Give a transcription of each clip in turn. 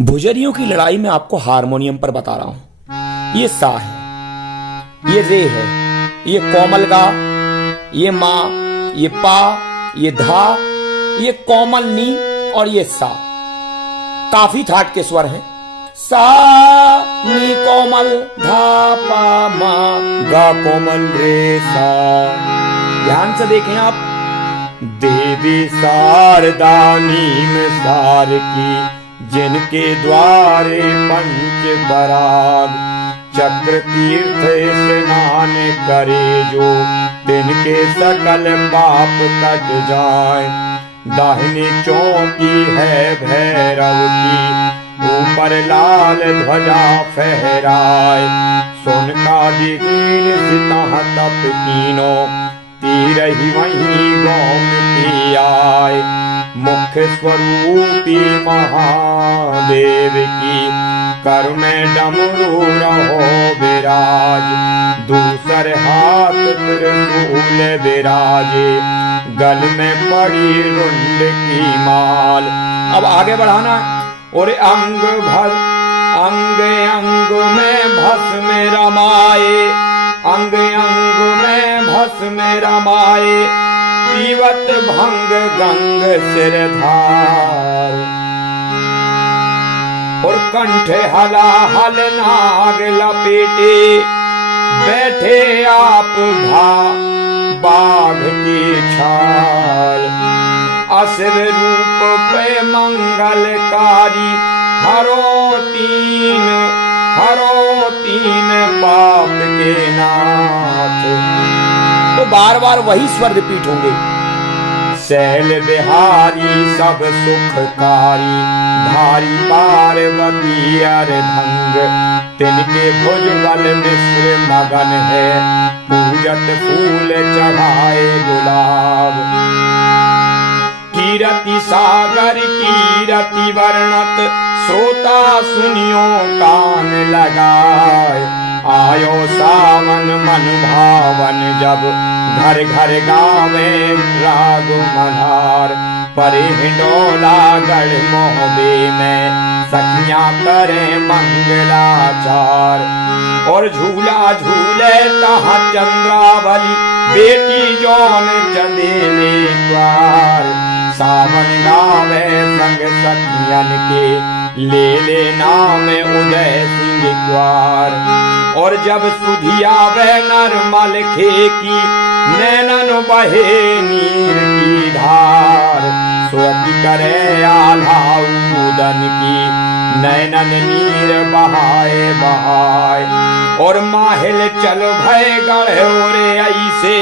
भुजरियों की लड़ाई में आपको हारमोनियम पर बता रहा हूं। ये सा है, ये रे है, ये कोमल गा, ये मा, ये पा, ये धा, ये कोमल नी और ये सा। काफी ठाट के स्वर हैं। सा नी कोमल, धा पा मा, गा कोमल रे सा। ध्यान से देखें आप। देवी शारदा नीम सार की, जिनके द्वारे पंच पराग, चक्र तीर्थ स्नान करे जो, तिनके सकल पाप कट जाए। दाहिनी चौकी है भैरव की, ऊपर लाल ध्वजा फहराए। सोन का दीन सीता तप कीनो, तीर ही वहीं गोमती आए। मुख्य स्वरूपी महादेव की, कर में डमरू रहो विराज। दूसर हाथ त्रिशूल विराजे, गल में पड़ी रुंड की माल। अब आगे बढ़ाना है। और अंग भर अंग अंग में भस्म रमाए, अंग अंग में भस्म रमाए। पीवत भंग गंग सिरधार, और कंठ हलाहल नाग लपेटे। बैठे आप बाघ की छाल, असुर रूप पे मंगलकारी। हरो तीन पाप के नाथ। तो बार बार वही स्वर रिपीट होंगे। शैल बिहारी सब सुखकारी, धारी पार्वती अर्धंग। तिनके भुज बल मिश्र मगन है, पूजत फूल चढ़ाए गुलाब। कीरति सागर कीरति वर्णत, श्रोता सुनियो कान लगाए। आयो सावन मन भावन जब, घर घर गावे राग मल्हार। परे हिंडोला गढ़ मोहबे में, सखियां करे मंगलाचार। और झूला झूले तहाँ चंद्रावली, बेटी जौन चंदेले द्वार। सावन गावे संग सखियन के, ले नाम उदय सिंह द्वार। और जब सुधिया वह नरमल खेकी, नैनन बहे नीर की धार। सुरति करे आल्हा उदन की, नैनन नीर बहाए बहाए। और माहिल चल भय गढ़ोरे ऐसे,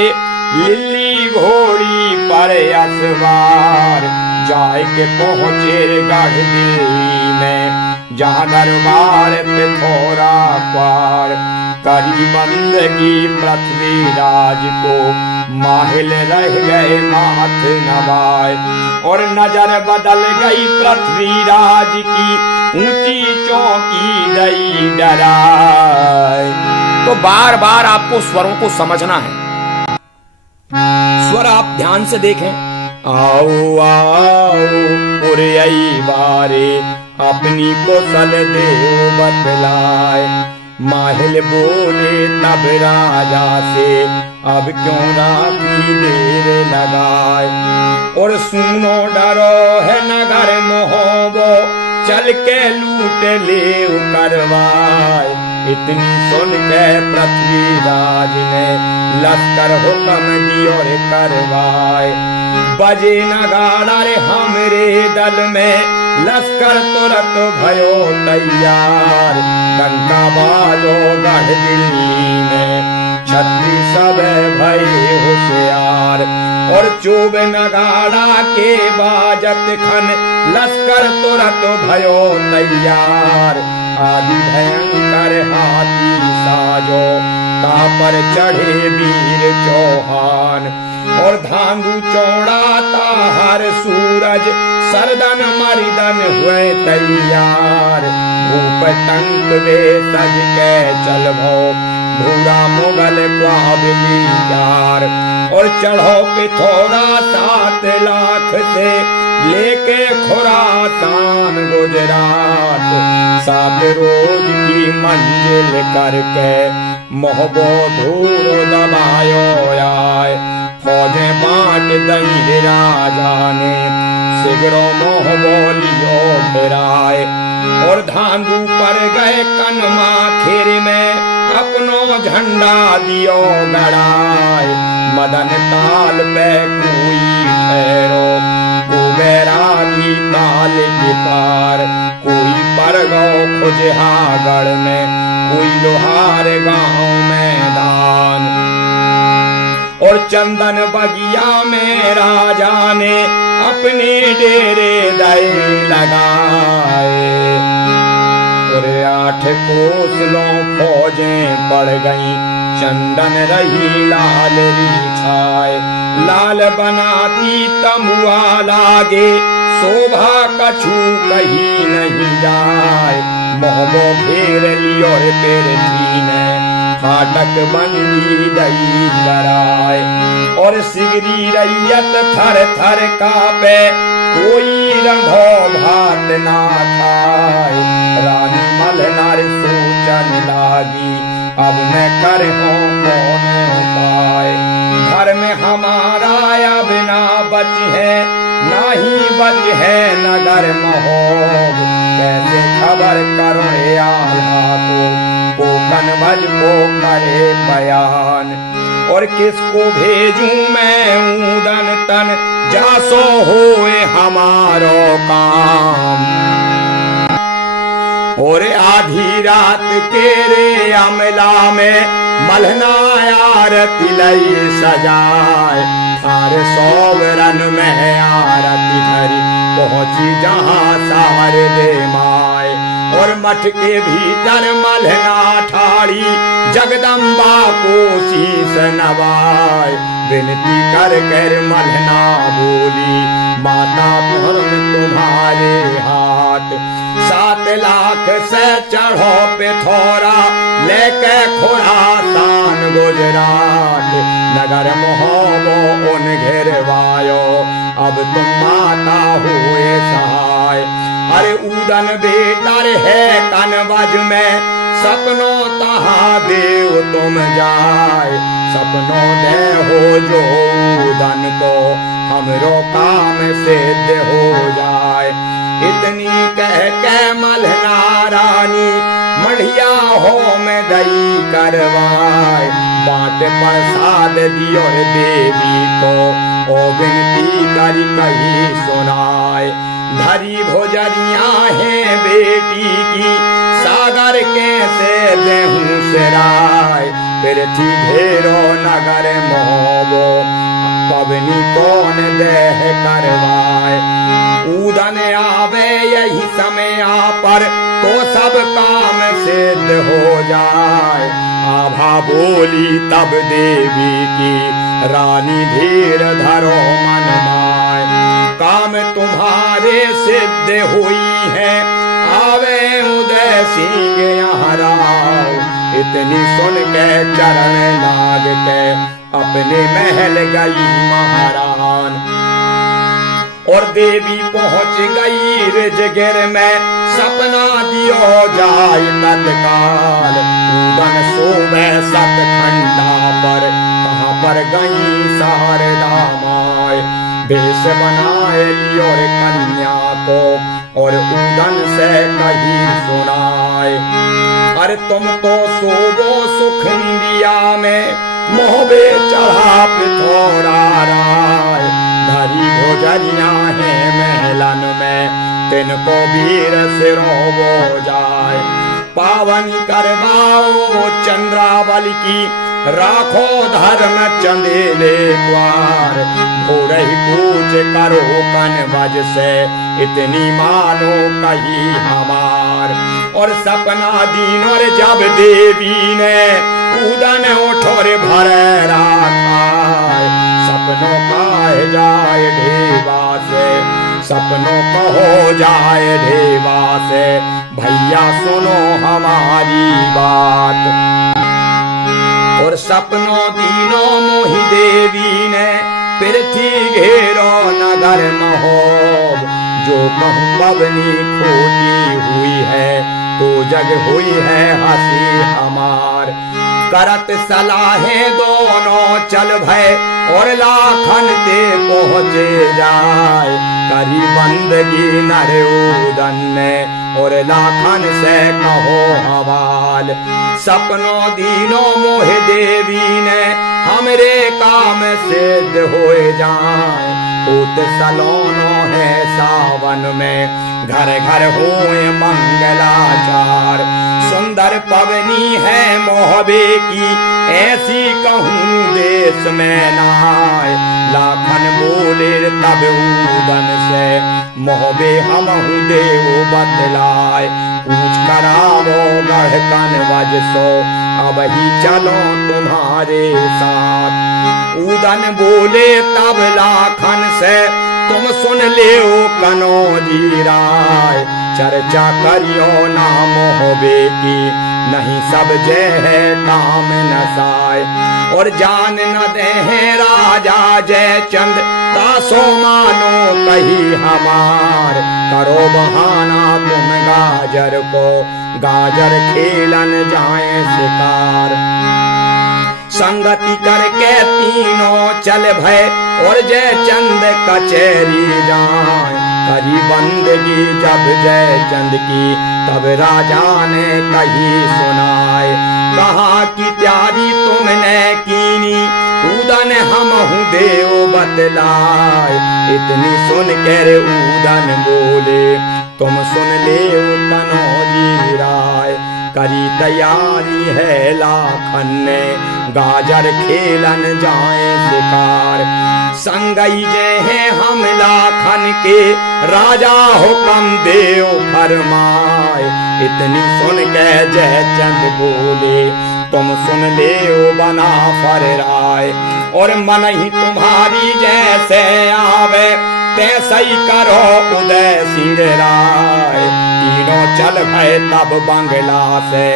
लिल्ली घोड़ी पर असवार। जाए के पहुँचे गढ़ दिल्ली में, जहाँ दरबार पिथौरा पार। करी बंदगी पृथ्वीराज को, माहिल रह गए माथ नवाए। और नजर बदल गई पृथ्वीराज की, ऊंची चौकी दई डराए। तो बार बार आपको स्वरों को समझना है। स्वर आप ध्यान से देखें। आओ आओ उरई बारे, अपनी कोसल देव बतलाए। माहिल बोले तब राजा से, अब क्यों राखी देर लगाए। और सुनो डरो है नगर मोहबो, चल के लूट ले करवाए। इतनी सुन के पृथ्वीराज ने, लश्कर हुक्म दी और करवाए। बजे नगाड़ा रे हमरे दल में, लश्कर तुरत भयो तैयार। डंका बाजो गढ़ दिल्ली में, छत्री सब भये होशियार। और चोब नगाड़ा के बाजत खन, लश्कर तुरत भयो तैयार। आदि भयंकर हाथी साजो, तापर चढ़े वीर चौहान। और धांधु चौड़ा ताहर सूरज, सरदन मर्दन हुए तैयार। भूप टंक वे सज के चल भो, भूरा मुगल क्वाबली यार। और चढ़ो पिथौरा 7 लाख से, लेके खुरासान गुजरात। 7 रोज की मंजिल करके मोहबो धूर दबायो आए। फौजें बांट दई राजा ने सिगरो मोहबो लियो फिराए। और धांधू पर गए कनमा खेर में अपनो झंडा दियो गड़ाए। मदन ताल पे कोई ठहरो कुबेरागी ताल के पार। कोई परगो खुजहागढ़ में कोई लोहार गांव मैदान। और चंदन बगिया में राजा ने अपने डेरे दई लगाए। और 8 कोस लो फौजें पड़ गई चंदन रही लाल री छाए। लाल बनाती तमुआ लागे शोभा कछु कहीं नहीं जाए। मोहबो घेर लियो पेरठी ने फाटक बंदी दई कराए। और सिगरी रैयत थर थर कापे कोई रंधो भात ना खाए। रानी मलनार सोचन लागी अब मैं कर हो कौन उपाय। घर में हमारा अब ना बच है ना ही बच है नगर महोब। कैसे खबर करो आल्हा को कनवज को करे बयान। और किसको भेजूं मैं ऊदन तन जासो होए हमारो काम। और आधी रात के रे अमला में मलहना आरती लई सजाए। थारे सोवरन में आरती धरी पहुंची जहां सारे दे माए। और मठ के भीतर मलहना ठाड़ी जगदम्बा को शीस नवाए। विनती कर कर मलहना बोली माता धर्म तुम्हारे हाथ। 7 लाख से चढ़ो पे थोड़ा लेके खुरासान गुजरात। नगर मोहबो उन घेरवायो अब तुम माता हुए सहाय। अरे उदन बेटर है कनवज में सपनों तहा देव तुम जाए। सपनों दे हो जो उदन को हमरो काम सिद्ध हो जाए। इतनी कह के मलहना रानी मढ़िया हो में दई करवाए। बाँट प्रसाद दियो देवी को ओ विनती करी कही सुनाए। धरी भोजरिया है बेटी की सागर कैसे देहूं सिराय। पृथ्वी घेरो नगर मोहबो पवनी कौन देह करवाए। उदन आवे यही समय पर तो सब काम सिद्ध हो जाए। आभा बोली तब देवी की रानी धीर धरो मन माय। काम तुम्हारे सिद्ध हुई है आवे उदय सिंह यहाँ राव। इतनी सुन के चरण लाग के अपने महल गई महारान। और देवी पहुंच गई रिजगिर में सपना दियो जाय तत्काल। उदन सोवे सतखंडा पर कहाँ पर गई शारदा माय। भेष बनाए लियो कन्या को और उदन से कही सुनाए। अरे तुम तो सोवो सुख निंदिया में मोहबे चढ़ा पिथौरा राय। धरी भोजरिया है महलन में तिनको वीर सिरोवो जाए। पावन करवाओ चंद्रावली की राखो धर्म चंदेले ग्वार। भोरही कूच करो कनवज से इतनी मानो कही हमार। और सपना दीन और जब देवी ने उदन उठोर भर राखा। सपनों का जाए ढेवा से सपनों का हो जाए ढेवा से। भैया सुनो हमारी बात। और सपनों दीनों मोहि देवी ने पृथ्वी घेरो नगर महोब, जो कहूँ पवनी खोटी हुई है, तो जग हुई है हंसी हमार। करत सलाहें दोनों चल भय, और लाखन ते पहुँचे जाए, करी बंदगी नर उदन ने, और लाखन से कहो हवाल। सपनों दीनों मोह देवी ने, हमरे काम सिद्ध हो जाए, पूत सलोनो है सावन में, घर घर होए मंगलाचार। सुंदर पवनी है मोहबे की, ऐसी कहूँ देश में नाय, लाखन बोले तब उदन से, मोहबे हमहु देव बतलाय। पूछ करावो गढ़ कन वजसो, अब ही चलो तुम्हारे साथ। उदन बोले तब लाखन से, तुम सुन ले कनौजी राय, चर्चा करियो ना मोहबे की, नहीं सब जय है काम नसाय। और जान न दे है राजा जय चंद, तासो मानो कही हमार। करो बहाना तुम गाजर को, गाजर खेलन जाए शिकार। संगति करके तीनों चल भय, और जय चंद कचहरी जाए। करी बंदगी जब जय चंद की, तब राजा ने कही सुनाए। कहा कि त्यारी तुमने कीनी, उदन हमहु देव बतलाय। इतनी सुन कर उदन बोले, तुम सुन ले कनौजी राय। करी तैयारी है लाखन ने, गाजर खेलन जाए शिकार। संगई जय है हम लाखन के, राजा हुक्म देव फरमाए। इतनी सुन के जय चंद बोले, तुम सुन ले बना फर राय। और मन ही तुम्हारी जैसे आवे, तैसे ही करो उदय सिंह राय। तीनों चल भय तब बंगला से,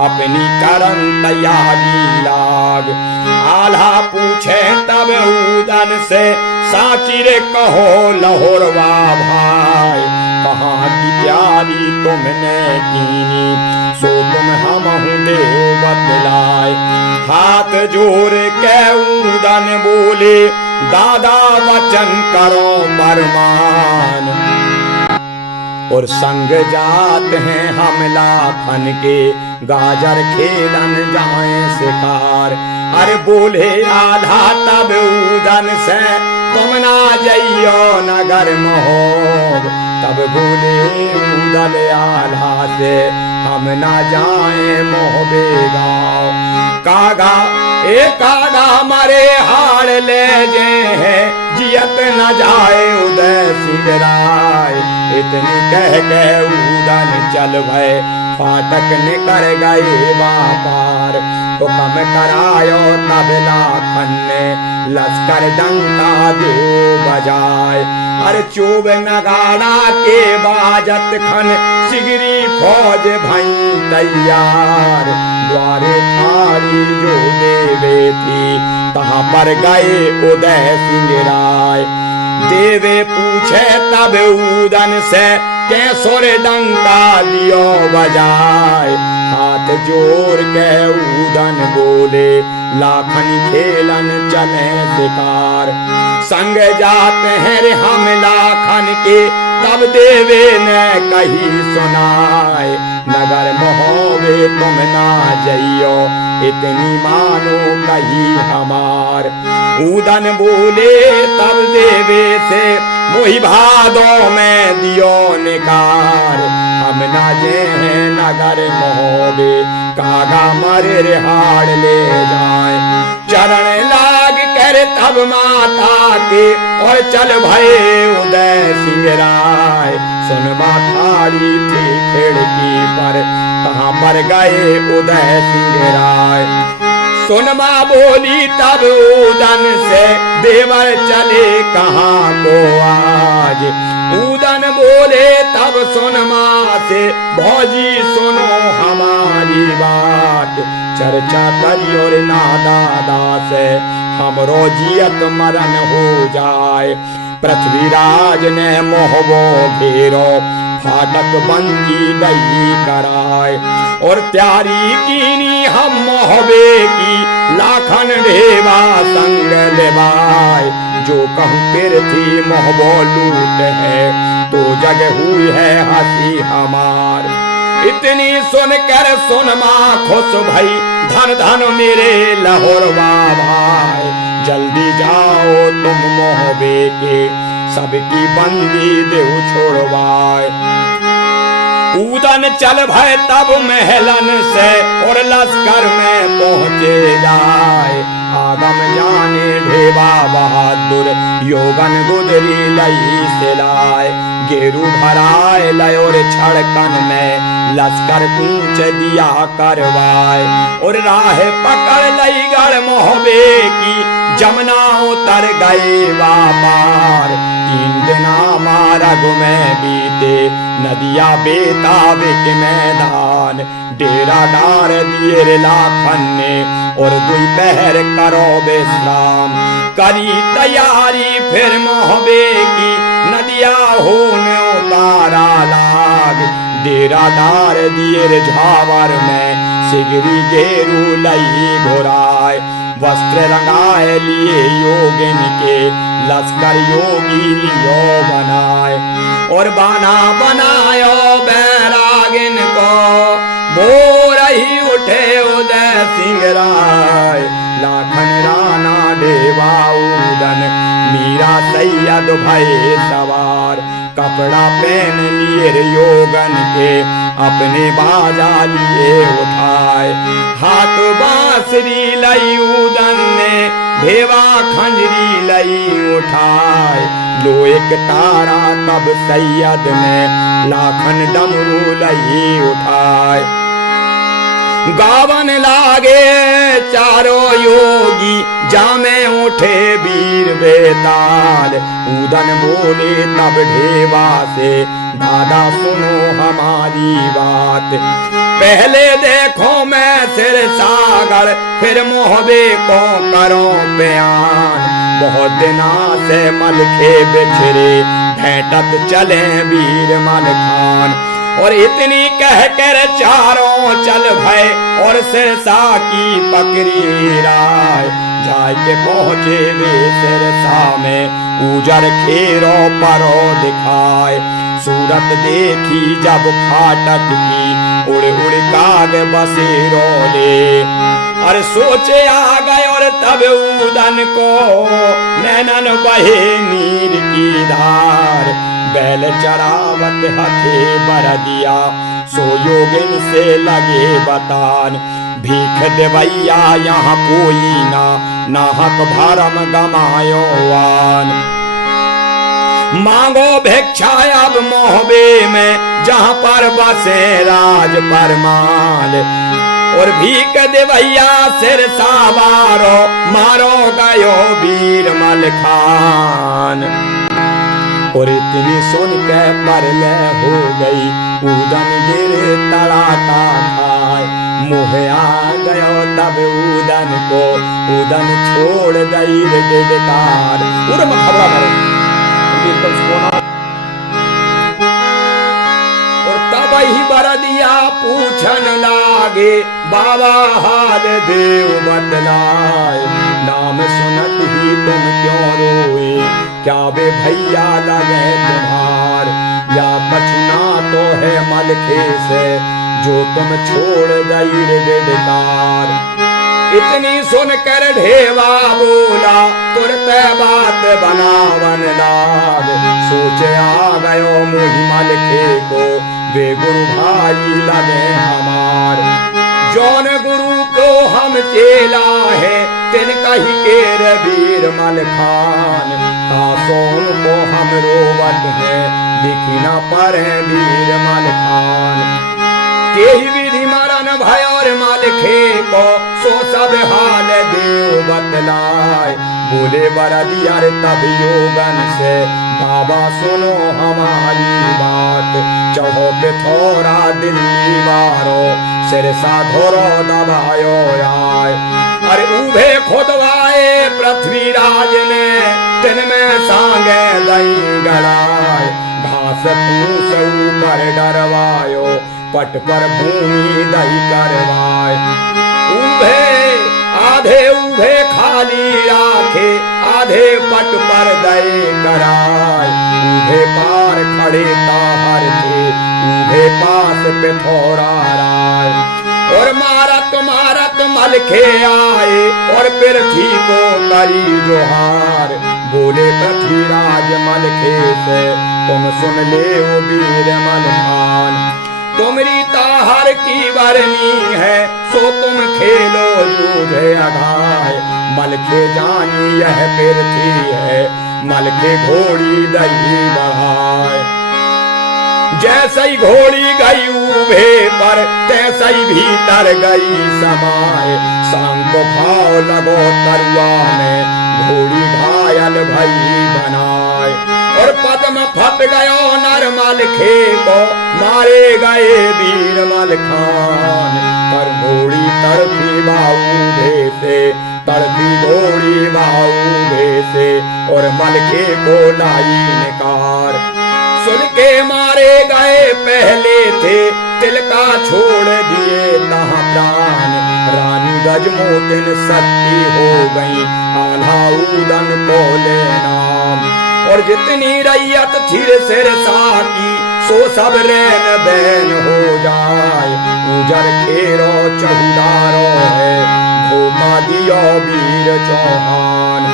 अपनी करन तैयारी लाग। आल्हा पूछे तब उदन से, साची रे कहो लहोरवा भाई। कहाँ की प्यारी तुमने कीनी, सो तुम हमहु देव बतलाय। हाथ जोड़ के उदन बोले, दादा वचन करो परमान। और संग जात हैं हम लाखन के, गाजर खेलन जाए शिकार। अरे बोले आल्हा तब उदन से, तुम ना जइयो नगर महोब। तब बोले उदन आल्हा से, हम ना जाए मोहबे गाँव। कागा ए कागा मरे हार ले जे है, जियत न जाए उदय सिंह राय। इतनी कह के उदन चल भय, फाटक निकर गए व्यापार। हुक्म करायो तब लाखन ने, लश्कर डंका दो बजाए। अरे चोब नगाड़ा के बाजत खन, सिगरी फौज भई तैयार। द्वारे थारी जो देवे थी, तहाँ पर गए उदय सिंह राय। देवे पूछे तब उदन से, कैसोर डंका दियो बजाए। हाथ जोड़ के उदन बोले, लाखन खेलन चले शिकार। संग जाते हैं रे हम लाखन के, तब देवे ने कही सुनाए। नगर महोबे तुम ना जइयो, इतनी मानो कही हमार। उदन बोले तब देवे से, मोहि भादो में दियो निकार। हम ना जे नगर महोबे, कागा मरे रिहाड़ ले जाए। चरण लाग कर तब माता के, और चल भये उदय सिंह राय। सुनवा थारी थी खिड़की पर, कहाँ पर गए उदय सिंह राय। सोनमा बोली तब उदन से, देवर चले कहाँ को आज। उदन बोले तब सोनमा से, भौजी सुनो हमारी बात। चर्चा करी और ना दादा से, हमरो जियत मरण हो जाए। पृथ्वीराज ने मोहबो घेरो, फाटक बंदी दई कराए। और त्यारी कीनी हम मोहबे की, लाखन ढेवा संग लेवाए। जो कहूँ फिर थी मोहबो लूट है, तो जग हुई है हंसी हमार। इतनी सुनकर सोनमा खुश भई, धन धन मेरे लहोरवा भाई। जल्दी जाओ तुम मोहबे के, सबकी बंदी देव छोड़वाए। उदन चल भय तब महलन से, और लश्कर में पहुँचे जाए। आगम जाने ढेवा बहादुर, योगन गुदरी लई से लाए। गेरू भराए लयोर छड़कन में, लश्कर कूच दिया करवाए। और राह पकड़ लई गढ़ मोहबे की, जमुना उतर गए वापार। 3 दिन मार्ग में बीते, नदिया बेताब के मैदान। डेरा डार दिए लाखन ने, और 2 पहर करो विश्राम। करी तैयारी फिर मोहबे की, नदिया होने उतारा लाग। डेरा डार दिए झावर में, सिगरी गेरू लई घुराए। वस्त्र रंगाए लिए योगिन के, लश्कर योगी लियो बनाए। और बाना बनायो बैरागिन को, वो रही उठे उदय सिंह राय। लाखन राणा ढेवा उदन, मीरा सैयद भये सवार। कपड़ा पहन लिए योगन के, अपने बाजा लिए उठाए। हाथ बांसुरी लई उदन ने, ढेवा खंजरी लई उठाए। लो एक तारा तब सैयद ने, लाखन डमरू लई उठाए। गावन लागे चारों योगी, जामे उठे वीर बेताल। उदन बोले तब ढेवा से, दादा सुनो हमारी बात। पहले देखो मैं सिर सागर, फिर मोहबे को करो बयान। बहुत दिना से मलखे बिछरे, भेंटत चले वीर मल खान। और इतनी कह कर चारों चल भय, और सिरसा की पकड़ी राय। जाय के पहुँचे वे सिरसा में, उजर खेरो परो दिखाए। सूरत देखी जब फाटक की, उड़ उड़ काग बसेरो ले। और सोचे आ गए और तब उदन को, नैनन बहे नीर की धार। बैल चरावत हथे बर दिया, सो योगिन से लगे बतान। भीख देवैया यहाँ कोई ना, नाहक भरम गमायो वान। मांगो भिक्षा अब मोहबे में, जहाँ पर बसे राज परमाल। और भीख देवैया सिर सावारो, मारो गयो वीर मल खान। और इतनी सुन के परले हो गई, उदन गिरे तड़ाका खाए। मुँह आ गयो तब उदन को, उदन छोड़ दई दिलकार। उड़म खबरा भरे एकदम सोना। और तब ही बरदिया पूछन लागे, बाबा हाल देव बतलाए। नाम सुनत ही तुम क्यों रोए, क्या वे भैया लगे तुम्हार। या कछुना तो है मलखे से, जो तुम छोड़ दई दिलकार। इतनी सुनकर ढेवा बोला, तुरत बात बनावन लाग। सोचे आ गयो मुहि मलखे को, वे गुरु भाई लगे हमार। जौन गुरु को हम चेला है, तिन कही के वीर मल खान। सोन को हम रोवत है, दिखी न पर वीर मल खान। के ही विधि मरण भयो और मलखे को सो सब हाल देव बतलाए। बोले बरदियार तब योगन से बाबा सुनो हमारी बात। चढ़ो पे थोड़ा दिल्ली वारो सिरसा धोरो दबायो आए। अरे उभे खुदवाए पृथ्वीराज ने दिन में सांगे दई गड़ाए। घास फूस ऊपर डरवायो पट पर भूमि दई करवाए। आधे उभे खाली राखे आधे पट पर दए कराए। उभे पार खड़े ताहर थे उभे पास पे थोड़ा राय। और मारत मारत मलखे आए और पृथ्वी को करी जोहार। बोले पृथ्वीराज मलखे से तुम सुन ले ओ वीर मलखान। तुमरी ताहर की बरनी है सो तुम खेलो जूझे अघाय। मलखे जानी यह पृथ्वी है मलखे घोड़ी दही बढ़ाए। जैसे ही घोड़ी गई उभे पर तैसे ही भीतर गई समाए। सांग को भाव लगो तरुआ में घोड़ी घायल भई बनाए। और पद्म फट गयो नर मलखे को मारे गए वीर मलखान। पर घोड़ी तड़पी बाऊ भेसे तड़पी घोड़ी बाऊ भेसे और मलखे को लाई निकार। सुन के मारे गए पहले थे तिलका छोड़ दिए तहाँ प्राण। रानी गजमोतिन सती हो गई आल्हाउदन को ले नाम। और जितनी रैयत थी सिरसा की सो सब रैन बैन हो जाए। उजर खेरो चौदारो है धोखा दियो वीर चौहान।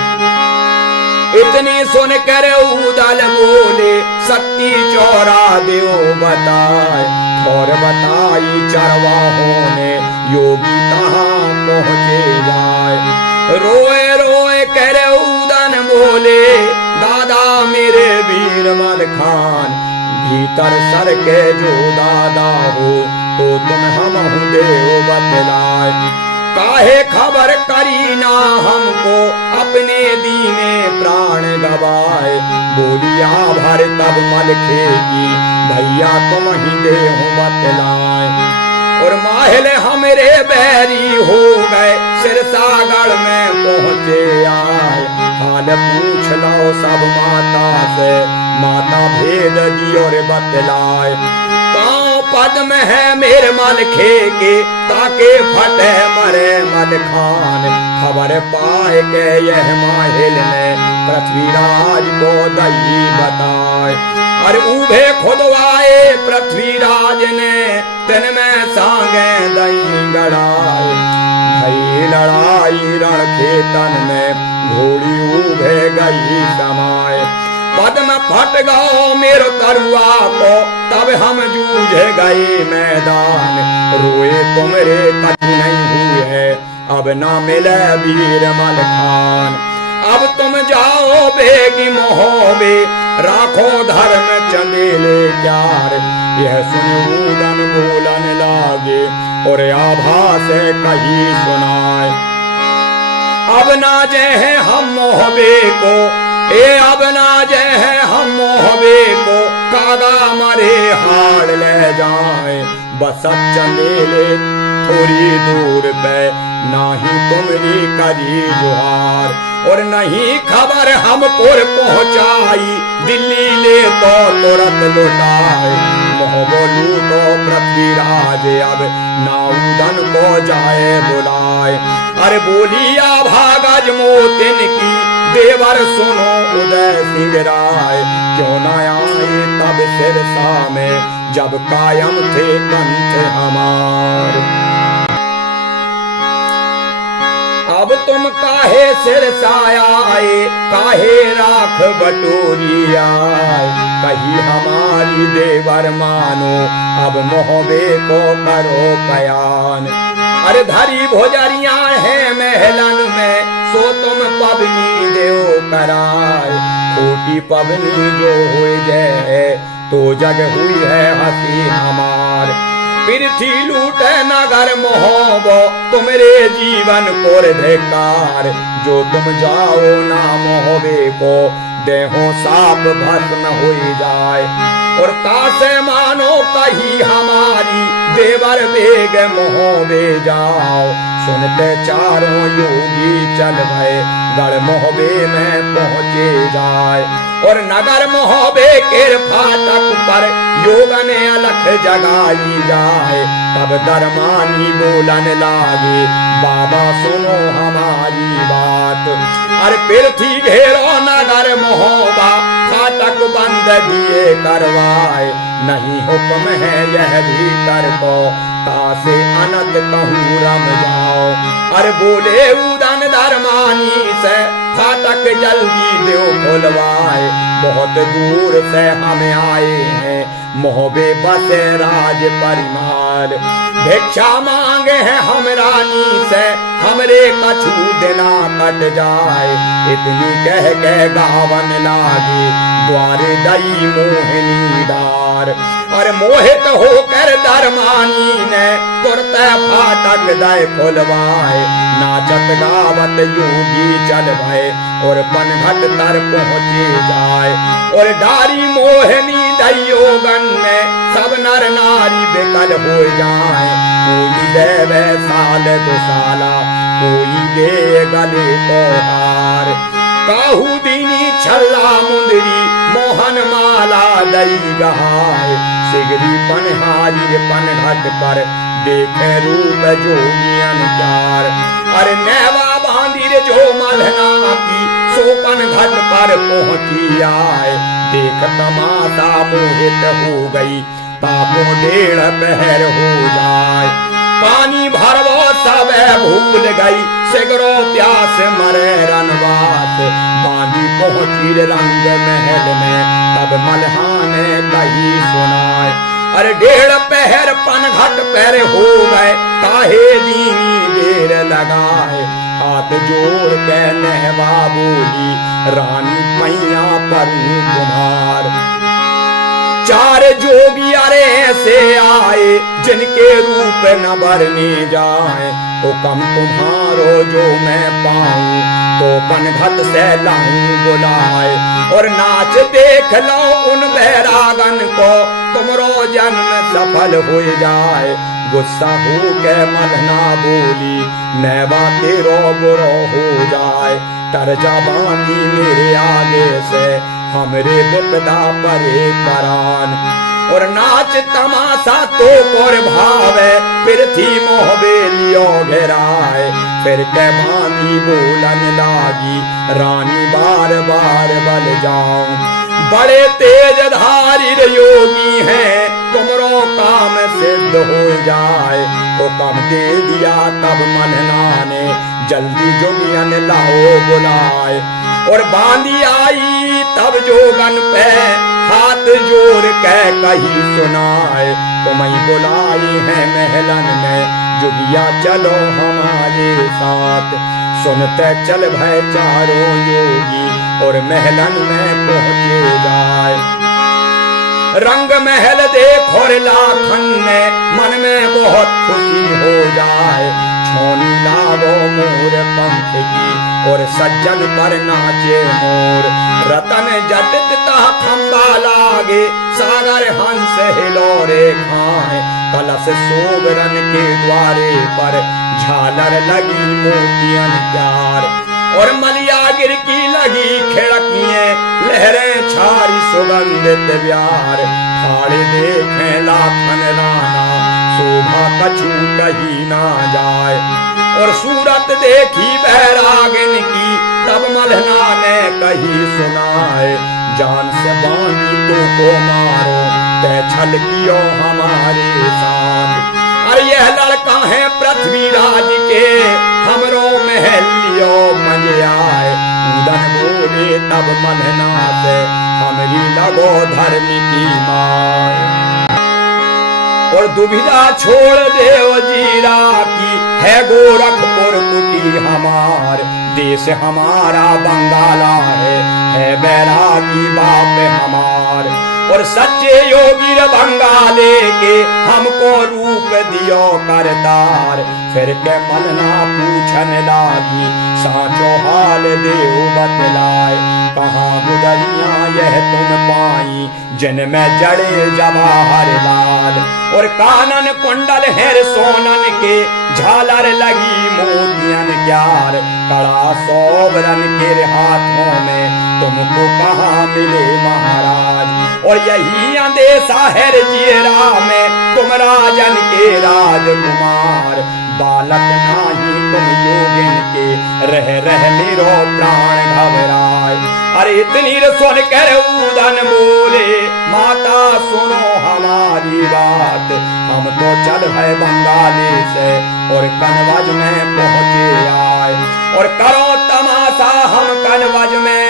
इतनी सुन कर उदल बोले सती चौरा देव बताए। और बताई चरवाहों ने योगी तहाँ पहुँचे जाए। रोए रोए कर उदन बोले दादा मेरे वीर मलखान। भीतर सर के जो दादा हो तो तुम हम देव बतलाए। काहे खबर करी ना हमको अपने दीने प्राण गवाए। बोलिया भर तब मलखे की भैया तुम ही देव बतलाए। और माहल हमरे बैरी हो गए सिरसागढ़ में पहुँचे आए। हाल पूछ लो सब माता से माता भेद दी और बतलाए। पाँव पद्म है मेरे मलखे के ताके फटे मरे मलखान। खबर पाए के यह माहिल ने पृथ्वीराज को दई बताए। अरे उभे खुदवाए पृथ्वीराज ने दिन में सांगे दई गड़ाए। भई लड़ाई रण खेतन में घोड़ी उभे गई समाए। पद्म फट गो मेरो तरुआ को तब हम जूझ गए मैदान। रोए तुमरे कछु नहीं हुए अब ना मिले वीर मलखान। अब तुम जाओ बेगी मोहबे राखो धर्म चंदेले प्यार। यह सुन उदन बोलन लागे और आभा से कही सुनाए। अब ना जय हम मोहबे को अब ना जय हम मोहबे को कागा मरे हाड़ ले जाए। बस चंदेले थोड़ी दूर पे नाही तुमरी करी जुहार। और नहीं खबर हमको पहुँचाई दिल्ली ले तो तुरंत लुटाए। मोहबोलू तो पृथ्वीराज अब नाउदन को जाए बुलाए। अरे बोलिया भागज मोतिन की देवर सुनो उदय सिंह राय। क्यों न आए तब सिरसा में जब कायम थे कंठ हमार। अब तुम काहे सिरसाया आए काहे राख बटोरी आए। कही हमारी देवर मानो अब मोहबे को करो पयान। अरे धरी भोजरिया है महलन में सो तुम पबनी देव कराए। खोटी पबनी जो हुई जय तो जग हुई है हंसी हमार। पृथ्वी लूटे नगर मोहबो तुमरे जीवन कोर धिकार। जो तुम जाओ ना मोहबे को देहो साप भस्म हो जाए। और कासे मानो कही हमारी देवर बेग मोहबे जाओ। सुनते चारों योगी चल भय गढ़ मोहबे में पहुंचे जाए। और नगर मोहबे के फाटक पर योगन अलख जगाई जाए। तब दरमानी बोलन लागे बाबा सुनो हमारी बात। अरे पृथ्वी घेरो नगर मोहबा फाटक बंद दिए करवाए। नहीं हुक्म है यह भीतर को तासे अनंत कहूँ रम जाओ। अरे बोले उदन दरमानी से फाटक जल्दी दो खुलवाए। बहुत दूर से हम आए हैं मोहबे बसे राज परिमार। भिक्षा मांगे हैं हम रानी से हमरे कछु दिना कट जाए। इतनी कह गावन लागे द्वारे दई मोहिनी डार। और मोहित होकर दरमानी ने तुरत फाटक दय खुलवाए। नाचत गावत योगी चल भय और पनघट तर पहुँचे जाए। और डारी मोहिनी दयोगन में सब नर नारी बेकल हो जाए। कोई दे साल दुसाला कोई दे गले को हार। काहू दीनी छल्ला मुंदरी मोहन माला दई गहाय। सिगरी पनहारी पनघट पर देखे रूप जोगियन प्यार। अरे नेवा बांधिर जो मलहना की सोपन घट पर पहुंची आए। देख तमाशा मोहित हो गई तापो 1.5 पहर हो जाए। पानी भरवो सब भूल गई सिगरो प्यास मरे रनवास। बांधी पहुंची रंग महल में तब मल्हाने कही सुनाए। अरे 1.5 पहर पनघट पर हो गए काहे दीनी देर लगाए। हाथ जोड़ के नहवा बोली रानी पैया पर कुमार। 4 जोगी अरे ऐसे आए जिनके रूप न भरने जाए। हुक्म तुम्हारो जो मैं पाऊं तो पनघट से लाऊं बुलाए। और नाच देख लो उन बैरागन को तुमरो जन्म सफल हो जाए। गुस्सा हो के मलना बोली नैवा तेरो बुरो हो जाए। तर जबानी मेरे आगे से हमरे विपदा परे परान। और नाच तमाशा तो कर भावे पृथ्वी मोहबे लियो घेराए। फिर के भानी बोलन लागी रानी बार बार बल जाऊं। बड़े तेज धारी योगी हैं तुमरो काम सिद्ध हो जाए। तो कम दे दिया तब मलना ने जल्दी जोगियन लाओ बुलाए। और बांधी आई तब जोगन पे हाथ जोड़ के कही सुनाए। तुम्हें बुलाई है महलन में जोगिया चलो हमारे साथ। सुनते चल भय चारों योगी और महलन में पहुंचे जाए। रंग महल देखो लाखन ने मन में बहुत खुशी हो जाए। छोनी लागो मोर पंख की और सज्जन पर नाचे मोर। रतन जटित ता खंबा लागे सागर हंस हिलोरे खाए। कलश सोगरन के द्वारे पर झालर लगी मोतियन प्यार। और मलिया गिर की लगी खिड़कियां लहरें छारी सुगंधित ब्यार। ठाड़े देखे लाखन राना शोभा कछु कही ना जाए। और सूरत देखी बैरागिन की तब मलहना ने कही सुनाए। जान से बांधी तो को मारो ते छल कियो हमारे साथ। अरे यह लड़का है पृथ्वी राज के हमरो महल लियो मजे आए। उदन बोले तब मलहना से हमरी लगो धर्म की मार। और दुविधा छोड़ देव जीरा की है गोरखपुर कुटी हमार। देश हमारा बंगाला है बैरागी बाप हमार। और सच्चे योगी भंगा लेके हमको रूप दियो करतार। फिर के मलना पूछन लागी साचो हाल देव बतलाए। कहाँ गुदरिया यह तुम पाई जिनमें जड़े जवाहर लाल। और कानन कुंडल हेर सोनन के झालर लगी मोतियन क्यार। कड़ा सोबरन के हाथों में तुमको कहाँ मिले महाराज। और यही अंदेशा है चेहरा में तुम राजन के राजकुमार। बालक नाही तुम योगिन के रह रह मेरो प्राण घबराए। अरे इतनी सुन कर उदन बोले माता सुनो हमारी बात। हम तो चल भय बंगाली से और कनवज में पहुंचे आए। और करो तमाशा हम कनवज में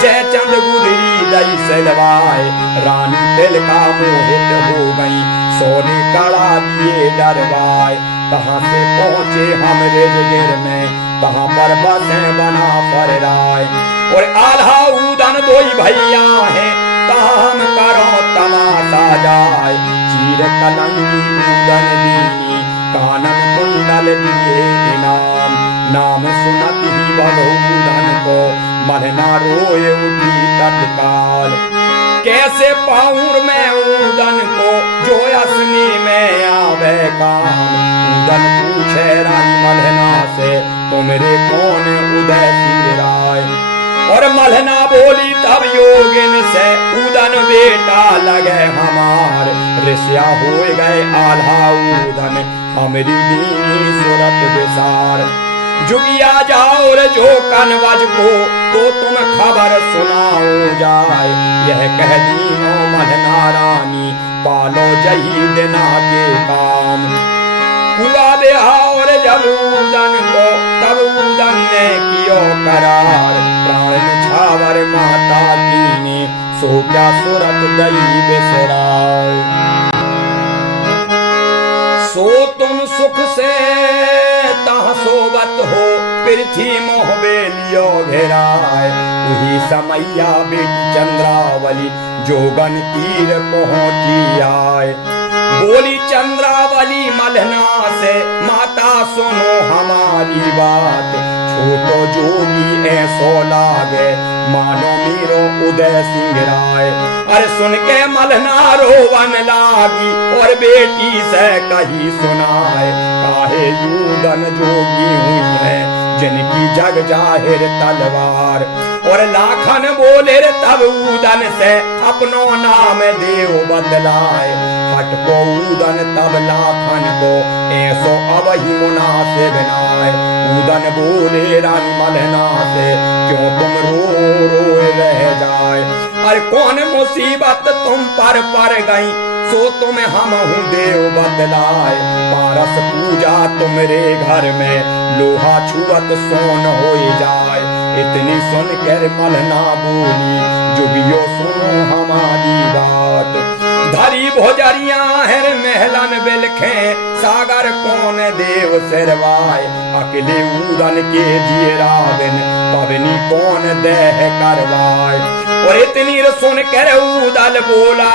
जय चंद गुदरी दई सलवाए। रानी तिल का मोहित हो गई सोने कड़ा दिए डरवाए। कहाँ से पहुंचे हम रेजगिर में कहाँ पर बसे बना फरराय। और आल्हा उदन दोई भैया है कहाँ हम करो तमाशा जाए। चीर कलंगी उदन दीनी कानन कुंडल दिए इनाम। नाम सुनत ही बधूधन को मरना रोए उठी तत्काल। कैसे पाऊर में उदन को जो असनी में आवे काम। उदन पूछे रानी मलहना से तुमरे कौन उदय सिंह राय। और मलहना बोली तब योगिन से उदन बेटा लगे हमार। ऋषिया हो गए आल्हा उदन हमारी दीनी सूरत विसार। जुगिया जाओ रे जो कनवज को तो तुम खबर सुनाओ जाए। यह कह दीनो मलहना रानी पालो जही दिना के काम। हुआ बेहार जब उदन को तब उदन ने कियो करार। प्राण छावर माता कीने सो क्या सूरत दई बिसराय। सो तुम सुख से तह सोबत हो पृथ्वी मोह बेलियो घेराए। वही समैया बेटी चंद्रावली जोगन तीर पहुंची आए। बोली चंद्रावली मलहना से माता सुनो हमारी बात। छोटो जोगी ऐसो लागे मानो मीरो उदय सिंह राय। अरे सुन के मलहना रोवन लागी और बेटी से कही सुनाए। काहे यूदन जोगी हुई है जिनकी जग जाहिर तलवार। और लाखन बोले तब उदन से अपनो नाम देव बदलाए। हट को उदन तब लाखन को ऐसो अब ही मुनासिब नाय। उदन बोले रानी मलहना से क्यों तुम रो रो रह जाए। अरे कौन मुसीबत तुम पर गई सो तुम हम हूँ देव बदलाए। पारस पूजा तुमरे घर में लोहा छुअत सोन हो जाए। इतनी सुन कर मलहना बोली जुगियो सुनो हमारी बात। धरी भोजरिया हर महलन बिलखे सागर कौन देव सिरवाए। अकेले उदन के जियरा बिन पवनी कौन देह करवाए। और इतनी सुन कर उदल बोला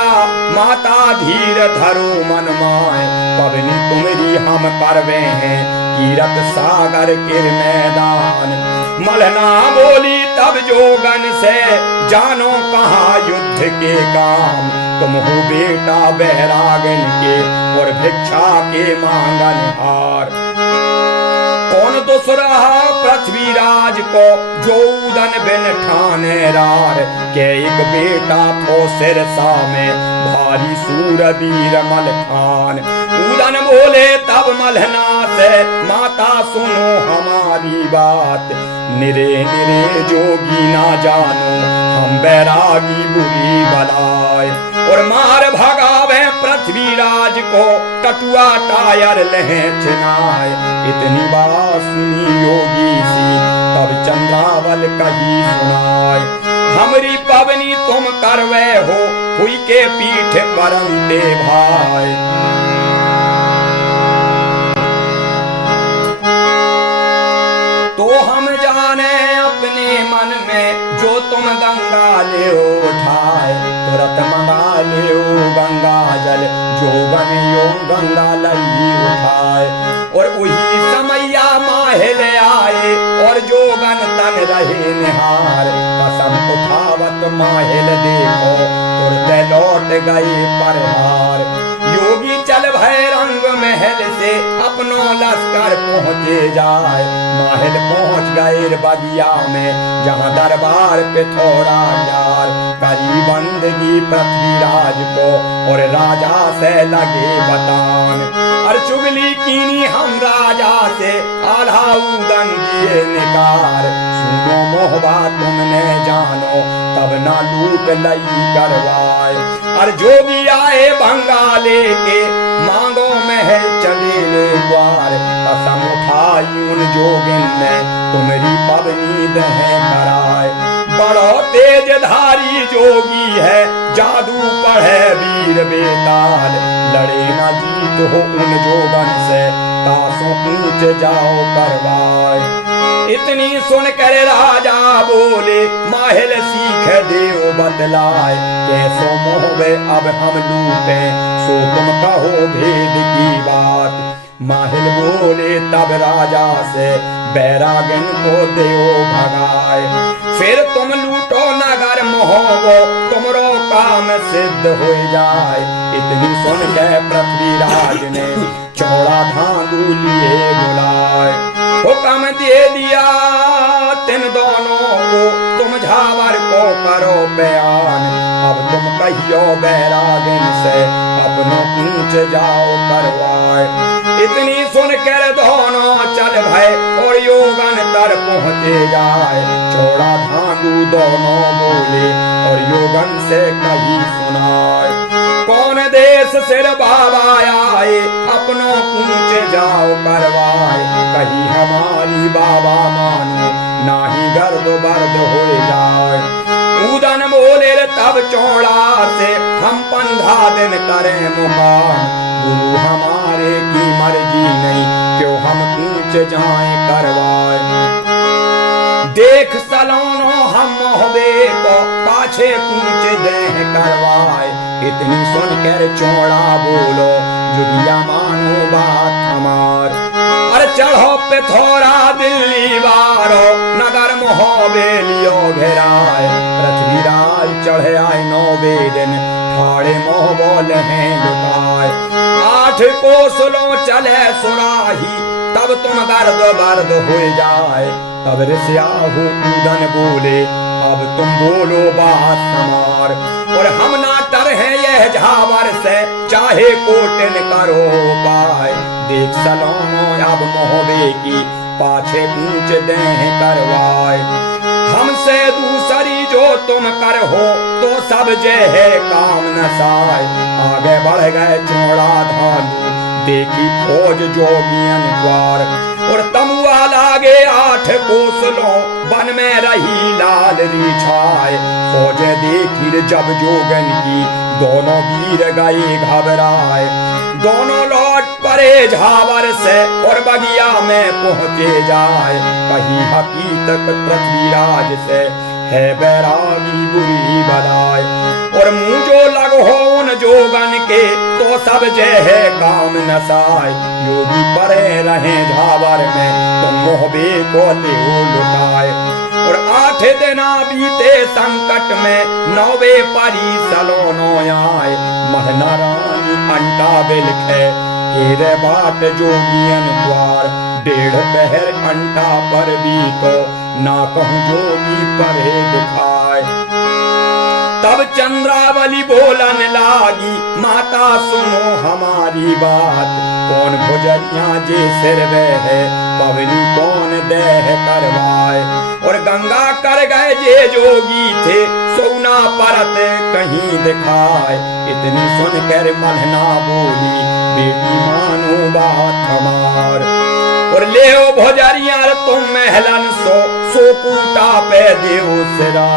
माता धीर धरो मन माए। पवनी तुम्हारी हम करवे हैं कीरत सागर के मैदान। मलहना बोली तब जोगन से जानो कहाँ युद्ध के काम। तुम हो बेटा बैरागन के और भिक्षा के मांगन हार। कौन दूसरा पृथ्वीराज को जो उदन बिन ठाने रार। के एक बेटा थो सिरसा में भारी सूरवीर मलखान। उदन बोले तब मलहना से माता सुनो हमारी बात। निरे निरे जोगी ना जानो हम बैरागी बुरी बलाय। और मार भगावे पृथ्वीराज को कटुआ टायर लहे चिनाए। इतनी बात सुनी योगी सी तब चंद्रावल कही सुनाए। हमरी पवनी तुम करवे हो हुई के पीठ परंते भाई। तो हम जाने अपने मन में जो तुम गंगा ले उठाए तुरंत मंगा ले गंगा जल, जोगन यो गंगा लई उठाए। और वही समैया माहिल आए और जोगन तन रहे निहार, कसम उठावत माहिल देखो तुरते लौट गए परहार। योगी चल भय रंग महल से अपनो लश्कर पहुँचे जाए, महल पहुँच गए बगिया में जहाँ दरबार पे थोड़ा यार। करी बंदगी पृथ्वीराज को और राजा से लगे बतान, और चुगली कीनी हम राजा से आधा उदन किए निकार। सुनो मोहबा तुमने जानो तब ना लूट लई करवाए। और जोगी आए बंगाले के मांगो महल चलेले द्वार, कसम उठाई उन जोगिन ने तुम्हारी पवनी दहे कराए। बड़ो तेज धारी जोगी है जादू पढ़े वीर बेताल, लड़े न जीत हो उन जोगन से तासों पूछ जाओ करवाए। इतनी सुनकर राजा बोले माहिल सीख देव बतलाए, कैसो मोहबे अब हम लूटे सो तुम कहो भेद की बात। माहिल बोले तब राजा से बैरागन को देव भगाए, फिर तुम लूटो नगर मोहबो तुमरो काम सिद्ध हो जाए। इतनी सुन के पृथ्वीराज ने चौड़ा धांधू लिए बुलाए, हुक्म दे दिया तिन दोनों को तुम झावर को करो बयान। अब तुम कहियो बैरागन से अपनों पूछ जाओ करवाए। इतनी सुनकर दोनों चल भय और योगन तर पहुँचे जाए, चौड़ा धांधू दोनों बोले और योगन से कही सुनाए। कौन देश सिर बाबा आए अपनों पूछ जाओ करवाए, कही हमारी बाबा मानो नाही गर्द बर्द हो जाए। उदन बोले तब चौड़ा से हम 15 दिन करें मुकाम, गुरु हमारे की मर्जी नहीं क्यों हम पूछ जाए करवाए। देख सलोनो हम मोहबे को पाछे पूछ दे करवाए। इतनी सुनकर चौड़ा बोलो जुगिया मानो बात हमार, अरे चढ़ो पे थोड़ा दिल्ली वारो नगर मोहबे लियो घेराए। पृथ्वीराज चढ़े आए 9 दिन ठाड़े मोह बोल हैं लुटाए। 8 कोसलों चले सुराही तब तुम गर्द बर्द हो जाए। तब ऋषियाहू उदन बोले अब तुम बोलो बात हमार, और हम ना डर है यह झावर से चाहे कोटिन करो पाए। देख सलोनो अब मोहबे की पाछे पूछ दे करवाए। हमसे दूसरी जो तुम कर हो तो सब जे है काम नसाए। आगे बढ़ गए चौड़ा धांधू देखी फौज जोगियन द्वार, और तमुआ लागे 8 कोसलों बन में रही लाल री छाए। फौज देखी जब जोगन की दोनों वीर गए घबराए। दोनों लौट पड़े झावर से और बगिया में पहुँचे जाए। कही हकीकत पृथ्वीराज से है बैरागी बुरी बलाए, और मुँह जो लग हो उन जोगन के तो सब जे है काम नसाए। योगी पड़े रहे झावर में तो मोहबे को ले लुटाए, और 8 दिन बीते संकट में 9वें परी सलोनो आए। महना रानी अंटा बिलखे हेरे बाट जोगियन द्वार, 1.5 पहर अंटा पर भी तो ना कहूँ जोगी परे दिखाए। तब चंद्रावली बोलन लागी माता सुनो हमारी बात, कौन भुजरिया जे सिर है पवनी कौन देह करवाए। और गंगा कर गए जे जोगी थे सोना परत कहीं दिखाए। इतनी सुनकर मलहना बोली बेटी मानो बात हमार, और ले भुजरिया तुम महलन सो कूटा पे देव सिरा।